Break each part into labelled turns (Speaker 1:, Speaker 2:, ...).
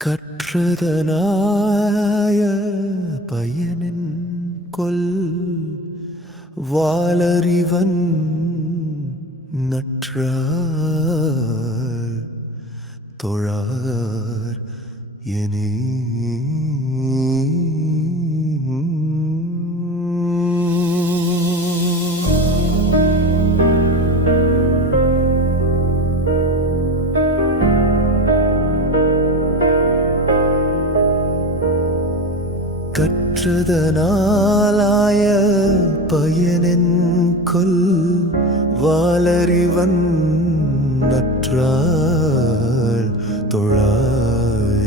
Speaker 1: கற்றதனாய பயனின் கொல் வாளறிவன் நற்றார் தொழார் எனே கற்றதனாலாய பயனென் கொல் வாலறிவன் நற்றாள் தொழாய.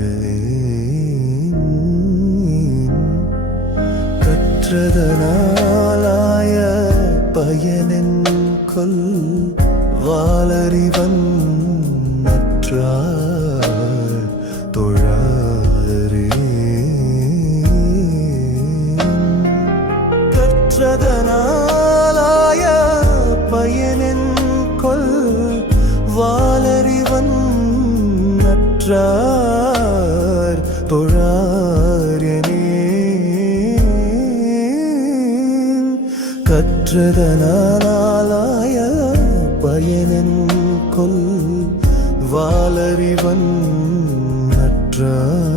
Speaker 1: கற்றதனாலாய பயனென் கொல் வாலறிவன் நற்றாள் கற்றதனாலாய பயனின் கொல் வாளறிவன் நற்றார் தொழாரனே கற்றதனாலாய பயனின் கொல் வாளறிவன் நற்றார்